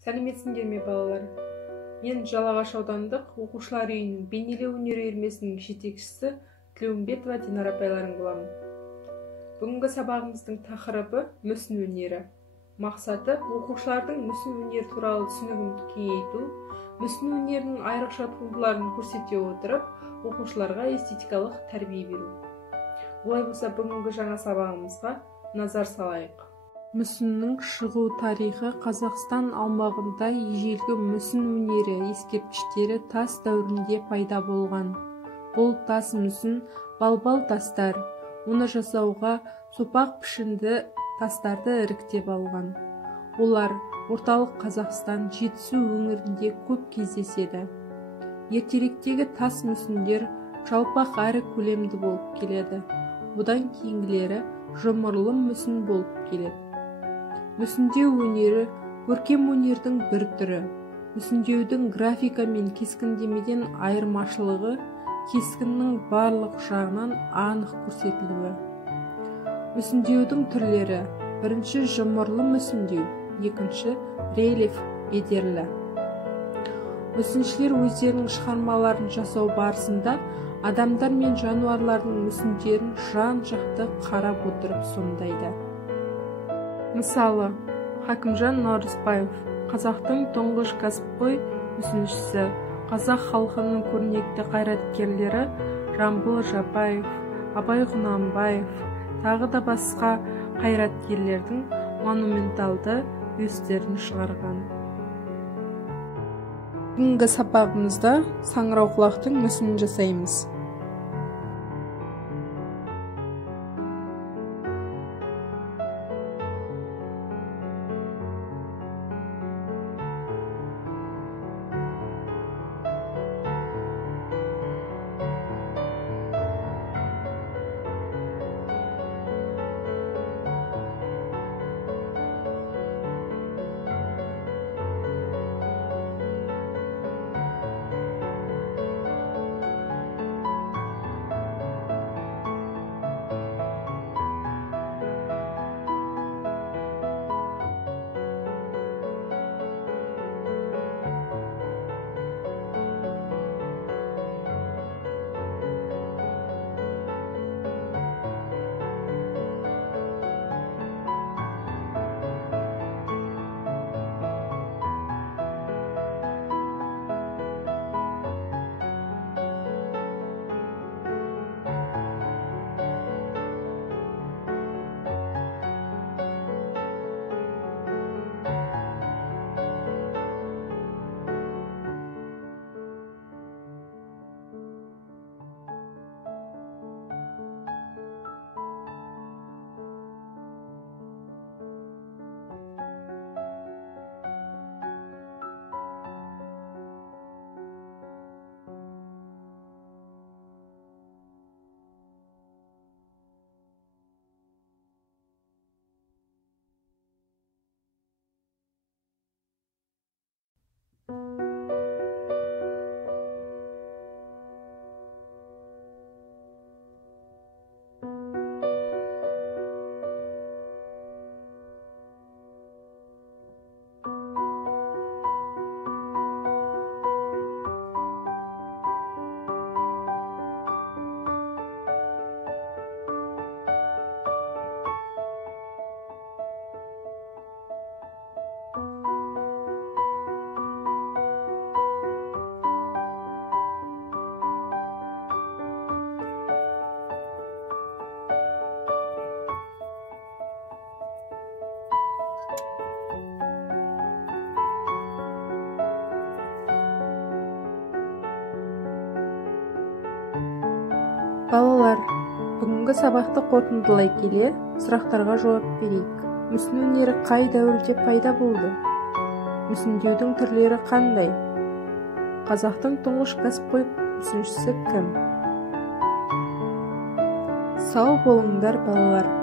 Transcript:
Сәлеметсіңдер ме балалар? Мен Жалағаш аудандық оқушылар үйінің бейнелеу өнері үйірмесінің жетекшісі Тілеумбетова Динара апайларың боламын. Бүгінгі сабағымыздың тақырыбы мүсін өнері. Мақсаты оқушылардың мүсін өнері туралы түсінігін кеңейту, мүсін өнерінің айрықша туындыларын көрсете отырып, оқушыларға эстетикалық тәрбие беру. Олай болса, бүгінгі жаңа сабағымызға назар салайық. Мүсіннің шығу тарихы. Қазақстан аумағында ежелгі мүсін өнері ескерткіштері тас дәуірінде пайда болған. Бұл тас мүсін балбал тастар. Оны жасауға сопақ пішінді тастарды іріктеп алған. Олар орталық Қазақстан, Жетісу өңірінде көп кездеседі. Ертеректегі тас мүсіндер жалпақ әрі көлемді болып келеді. Бұдан кейінгілері жұмырлы мүсін болып келеді. Мүсіндеу өнері көркем өнердің бір түрі. Мүсіндеудің графика мен кескіндемеден айырмашылығы кескіннің барлық жағынан анық көрсетілуі. Мүсіндеудің түрлері: бірінші жұмырлы мүсіндеу, екінші рельеф бедерлі. Мүсіншілер өздерінің шығармаларын жасау барысында адамдар мен жануарлардың мүсіндерін жан-жақты қарап отырып сомдайды. Мысалы, Хакімжан Наурызбаев, қазақтың тұңғыш кәсіпқой мүсіншісі, қазақ халқының көрнекті қайраткерлері Жамбыл Жабаев, Абай Құнанбаев, тағы да басқа қайраткерлердің монументалды бюсттерін шығарған. Бүгінгі сабағымызда саңырауқұлақтың мүсінін жасаймыз. Балалар, бүгінгі сабақты қорытындылай келе, сұрақтарға жауап берейік. Мүсін өнері қай дәуірде пайда болды? Мүсіндеудің түрлері қандай? Қазақтың тұңғыш кәсіпқой мүсіншісі кім? Сау болыңдар балалар.